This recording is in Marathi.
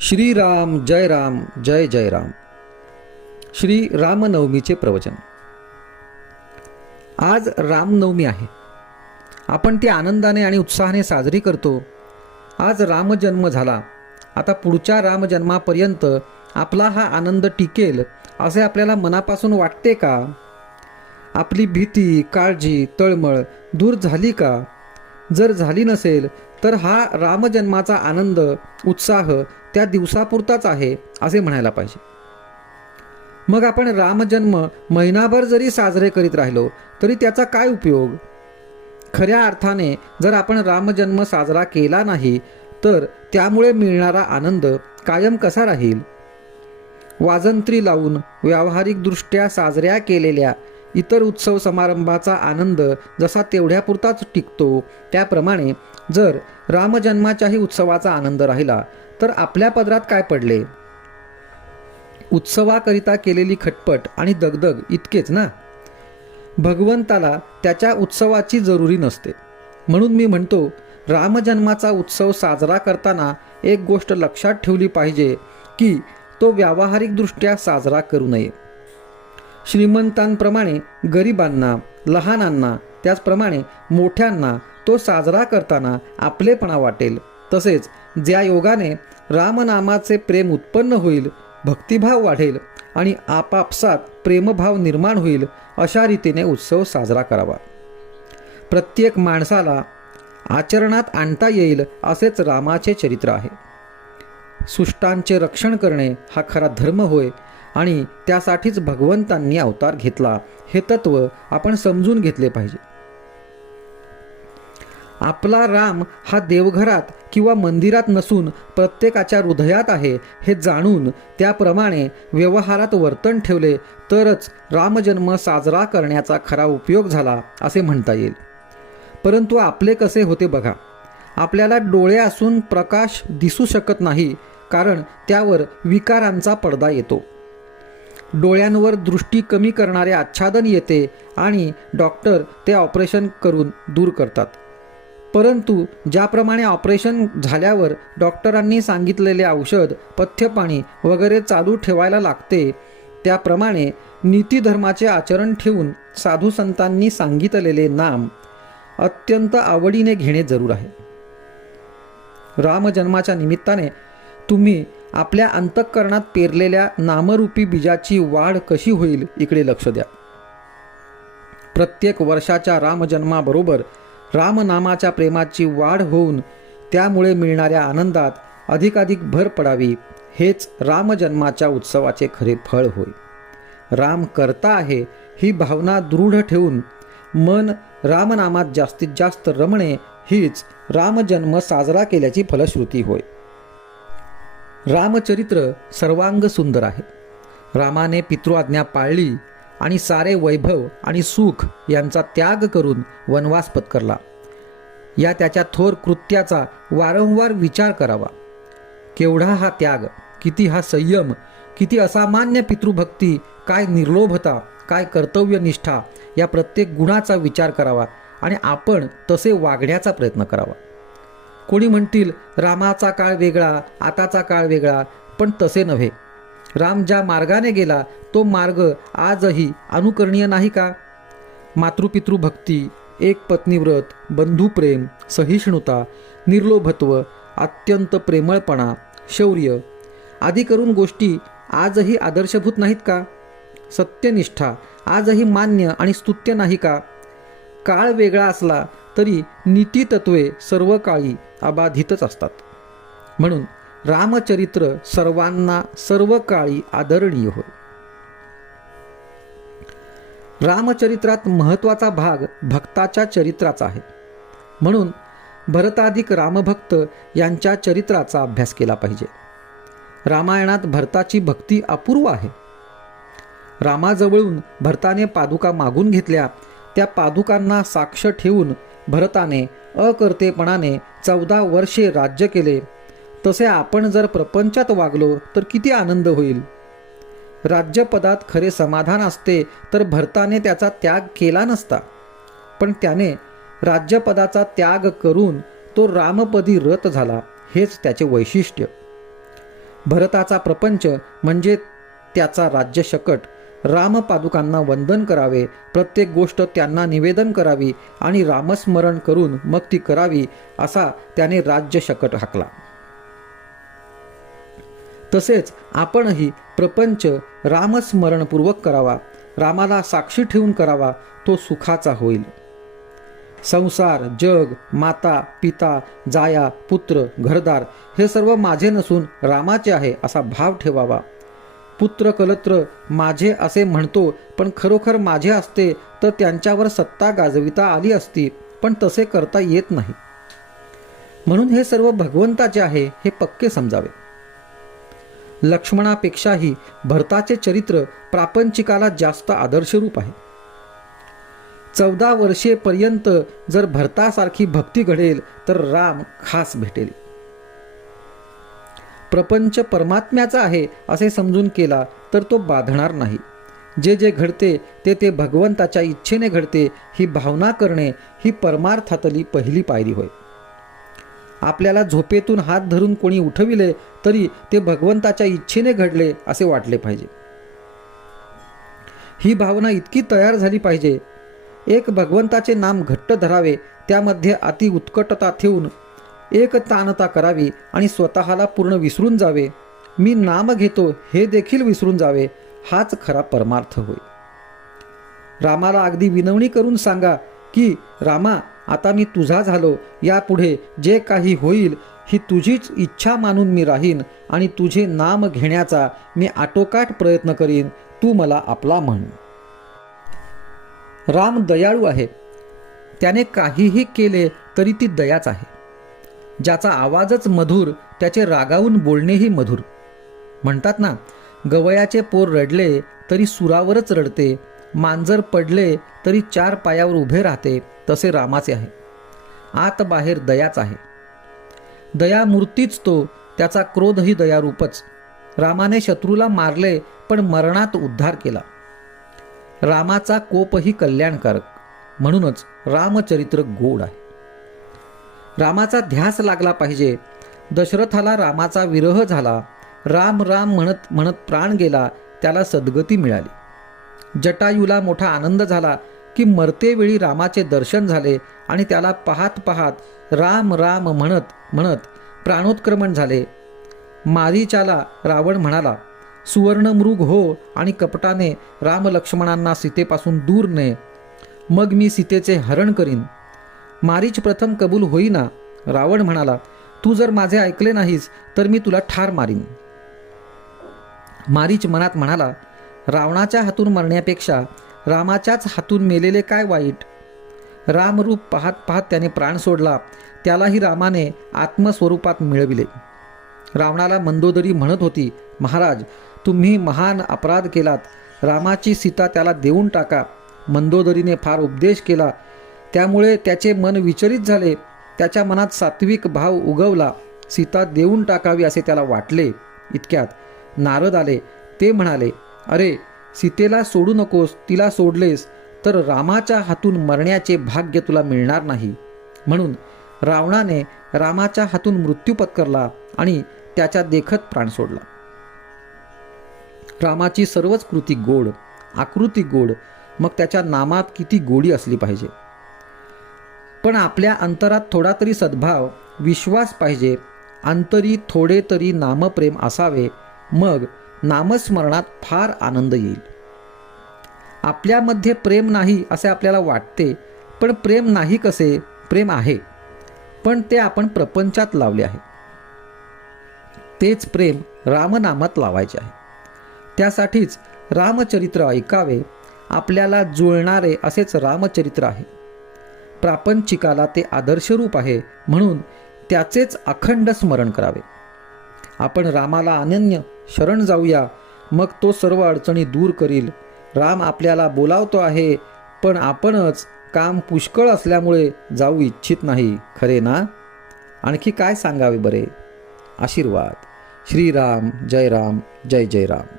श्रीराम जय राम जय जय राम. श्री रामनवमीचे प्रवचन. आज रामनवमी आहे. आपण ती आनंदाने आणि उत्साहाने साजरी करतो. आज रामजन्म झाला. आता पुढच्या रामजन्मापर्यंत आपला हा आनंद टिकेल असे आपल्याला मनापासून वाटते का? आपली भीती काळजी तळमळ दूर झाली का? जर झाली नसेल तर हा रामजन्माचा आनंद उत्साह त्या दिवसापुरताच आहे असे म्हणायला पाहिजे. मग आपण रामजन्म महिनाभर जरी साजरे करीत राहिलो तरी त्याचा काय उपयोग? खऱ्या अर्थाने जर आपण रामजन्म साजरा केला नाही तर त्यामुळे मिळणारा आनंद कायम कसा राहील? वाजंत्री लावून व्यावहारिकदृष्ट्या साजऱ्या केलेल्या इतर उत्सव समारंभाचा आनंद जसा तेवढ्यापुरताच टिकतो त्याप्रमाणे जर रामजन्माच्याही उत्सवाचा आनंद राहिला तर आपल्या पदरात काय पडले? उत्सवाकरिता केलेली खटपट आणि दगदग इतकेच ना? भगवंताला त्याच्या उत्सवाची जरुरी नसते. म्हणून मी म्हणतो रामजन्माचा उत्सव साजरा करताना एक गोष्ट लक्षात ठेवली पाहिजे की तो व्यावहारिकदृष्ट्या साजरा करू नये. श्रीमंतांप्रमाणे गरिबांना लहानांना त्याचप्रमाणे मोठ्यांना तो साजरा करताना आपलेपणा वाटेल. तसेच ज्या योगाने रामनामाचे प्रेम उत्पन्न होईल भक्तिभाव वाढेल आणि आपापसात प्रेमभाव निर्माण होईल अशा रीतीने उत्सव साजरा करावा. प्रत्येक माणसाला आचरणात आणता येईल असेच रामाचे चरित्र आहे. सुष्टांचे रक्षण करणे हा खरा धर्म होय आणि त्यासाठीच भगवंतांनी अवतार घेतला. हे तत्व आपण समजून घेतले पाहिजे. आपला राम हा देवघरात किंवा मंदिरात नसून प्रत्येकाच्या हृदयात आहे हे जाणून त्याप्रमाणे व्यवहारात वर्तन ठेवले तरच रामजन्म साजरा करण्याचा खरा उपयोग झाला असे म्हणता येईल. परंतु आपले कसे होते बघा. आपल्याला डोळे असून प्रकाश दिसू शकत नाही कारण त्यावर विकारांचा पडदा येतो. डोळ्यांवर दृष्टी कमी करणारे आच्छादन येते आणि डॉक्टर ते ऑपरेशन करून दूर करतात. परंतु ज्याप्रमाणे ऑपरेशन झाल्यावर डॉक्टरांनी सांगितलेले औषध पथ्यपाणी वगैरे चालू ठेवायला लागते त्याप्रमाणे नीतीधर्माचे आचरण ठेवून साधू संतांनी सांगितलेले नाम अत्यंत आवडीने घेणे जरूर आहे. रामजन्माच्या निमित्ताने तुम्ही आपल्या अंतःकरणात पेरलेल्या नामरूपी बीजाची वाढ कशी होईल इकडे लक्ष द्या. प्रत्येक वर्षाच्या रामजन्माबरोबर रामनामाच्या प्रेमाची वाढ होऊन त्यामुळे मिळणाऱ्या आनंदात अधिकाधिक भर पडावी हेच रामजन्माच्या उत्सवाचे खरे फळ होय. राम करता आहे ही भावना दृढ ठेवून मन रामनामात जास्तीत जास्त रमणे हीच रामजन्म साजरा केल्याची फलश्रुती होय. रामचरित्र सर्वांग सुंदर आहे. रामाने पितृआज्ञा पाळली आणि सारे वैभव आणि सुख यांचा त्याग करून वनवास पत्करला. या त्याच्या थोर कृत्याचा वारंवार विचार करावा. केवढा हा त्याग किती हा संयम किती असामान्य पितृभक्ती काय निर्लोभता काय कर्तव्यनिष्ठा या प्रत्येक गुणाचा विचार करावा आणि आपण तसे वागण्याचा प्रयत्न करावा. कोणी म्हणतील रामाचा काळ वेगळा आताचा काळ वेगळा पण तसे नव्हे. राम ज्या मार्गाने गेला तो मार्ग आजही अनुकरणीय नाही का? मातृपितृभक्ती एक पत्नीव्रत बंधुप्रेम सहिष्णुता निर्लोभत्व अत्यंत प्रेमळपणा शौर्य आदी करून गोष्टी आजही आदर्शभूत नाहीत का? सत्यनिष्ठा आजही मान्य आणि स्तुत्य नाही का? काळ वेगळा असला तरी नीतीतत्वे सर्व काळी अबाधितच असतात. म्हणून रामचरित्र सर्वांना सर्व काळी आदरणीय होय. रामचरित्रात महत्त्वाचा भाग भक्ताच्या चरित्राचा आहे. म्हणून भरताधिक रामभक्त यांच्या चरित्राचा अभ्यास केला पाहिजे. रामायणात भरताची भक्ती अपूर्व आहे. रामाजवळून भरताने पादुका मागून घेतल्या त्या पादुकांना साक्ष ठेवून भरताने अकर्तेपणाने चौदा वर्षे राज्य केले. तसे आपण जर प्रपंचात वागलो तर किती आनंद होईल? राज्यपदात खरे समाधान असते तर भरताने त्याचा त्याग केला नसता. पण त्याने राज्यपदाचा त्याग करून तो रामपदी रत झाला हेच त्याचे वैशिष्ट्य. भरताचा प्रपंच म्हणजे त्याचा राज्य शकट. रामपादुकांना वंदन करावे प्रत्येक गोष्ट त्यांना निवेदन करावी आणि रामस्मरण करून मग ती करावी असा त्याने राज्य शकट हाकला. तसेच आपणही प्रपंच रामस्मरणपूर्वक करावा रामाला साक्षी ठेवून करावा तो सुखाचा होईल. संसार जग माता पिता जाया पुत्र घरदार हे सर्व माझे नसून रामाचे आहे असा भाव ठेवावा. पुत्र कलत्र माझे असे म्हणतो पण खरोखर माझे असते तर त्यांच्यावर सत्ता गाजविता आली असती पण तसे करता येत नाही. म्हणून हे सर्व भगवंताचे आहे हे पक्के समजावे. लक्ष्मणापेक्षाही भरताचे चरित्र प्रापंचिकाला जास्त आदर्शरूप आहे. चौदा वर्षेपर्यंत जर भरतासारखी भक्ती घडेल तर राम खास भेटेल. प्रपंच परमात्म्याचा आहे असे समजून केला तर तो बाधणार नाही. जे जे घडते ते ते भगवंताच्या इच्छेने घडते ही भावना करणे ही परमार्थातली पहिली पायरी होय. आपल्याला झोपेतून हात धरून कोणी उठविले तरी ते भगवंताच्या इच्छेने घडले असे वाटले पाहिजे. ही भावना इतकी तयार झाली पाहिजे. एक भगवंताचे नाम घट्ट धरावे त्यामध्ये अति उत्कटता ठेवून एक तानता करावी आणि स्वतःला पूर्ण विसरून जावे. मी नाम घेतो हे देखील विसरून जावे. हाच खरा परमार्थ होय. रामाला अगदी विनवणी करून सांगा की रामा आता मी तुझा झालो. यापुढे जे काही होईल ही तुझीच इच्छा मानून मी राहीन आणि तुझे नाम घेण्याचा मी आटोकाट प्रयत्न करीन. तू मला आपला म्हण. राम दयाळू आहे. त्याने काहीही केले तरी ती दयाच आहे. ज्याचा आवाजच मधुर त्याचे रागावून बोलणेही मधुर. म्हणतात ना गवयाचे पोर रडले तरी सुरावरच रडते मांजर पडले तरी चार पायावर उभे राहते तसे रामाचे आहे. आत बाहेर दयाच आहे. दया मूर्तीच तो त्याचा क्रोधही दयारूपच. रामाने शत्रूला मारले पण मरणात उद्धार केला. रामाचा कोपही कल्याणकारक. म्हणूनच रामचरित्र गोड आहे. रामाचा ध्यास लागला पाहिजे. दशरथाला रामाचा विरह झाला. राम राम म्हणत म्हणत प्राण गेला. त्याला सद्गती मिळाली. जटायूला मोठा आनंद झाला की मरतेवेळी रामाचे दर्शन झाले आणि त्याला पाहत पाहत राम राम म्हणत म्हणत प्राणोत्क्रमण झाले. मारीचाला रावण म्हणाला सुवर्णमृग हो आणि कपटाने राम लक्ष्मणांना सीतेपासून दूर ने. मग मी सीतेचे हरण करीन. मारीच प्रथम कबूल होईना. रावण म्हणाला तू जर माझे ऐकले नाहीस तर मी तुला ठार मारीन. मारीच मनात म्हणाला रावणाच्या हातून मरण्यापेक्षा रामाच्याच हातून मेलेले काय वाईट? रामरूप पाहत पाहत त्याने प्राण सोडला त्यालाही रामाने आत्मस्वरूपात मिळविले. रावणाला मंदोदरी म्हणत होती महाराज तुम्ही महान अपराध केलात. रामाची सीता त्याला देऊन टाका. मंदोदरीने फार उपदेश केला त्यामुळे त्याचे मन विचलित झाले. त्याच्या मनात सात्विक भाव उगवला. सीता देऊन टाकावी असे त्याला वाटले. इतक्यात नारद आले. ते म्हणाले अरे सीतेला सोडू नकोस. तिला सोडलेस तर रामाच्या हातून मरण्याचे भाग्य तुला मिळणार नाही. म्हणून रावणाने रामाच्या हातून मृत्यू पत्करला आणि त्याच्या देखत प्राण सोडला. रामाची सर्वच कृती गोड आकृती गोड. मग त्याच्या नामात किती गोडी असली पाहिजे? पण आपल्या अंतरात थोडा तरी सद्भाव विश्वास पाहिजे. अंतरी थोडे तरी नामप्रेम असावे. मग नामस्मरणात फार आनंद येईल. आपल्यामध्ये प्रेम नाही असे आपल्याला वाटते पण प्रेम नाही कसे? प्रेम आहे. पण ते आपण प्रपंचात लावले आहे. तेच प्रेम रामनामात लावायचे आहे. त्यासाठीच रामचरित्र ऐकावे. आपल्याला जुळणारे असेच रामचरित्र आहे. प्रापंचिकाला ते आदर्शरूप आहे म्हणून त्याचेच अखंड स्मरण करावे. आपण रामाला अनन्य शरण जाऊया मग तो सर्व अडचणी दूर करील. राम आपल्याला बोलावतो आहे पण आपणच काम पुष्कळ असल्यामुळे जाऊ इच्छित नाही खरे ना? आणखी काय सांगावे बरे? आशीर्वाद. श्रीराम जय राम जय जय राम.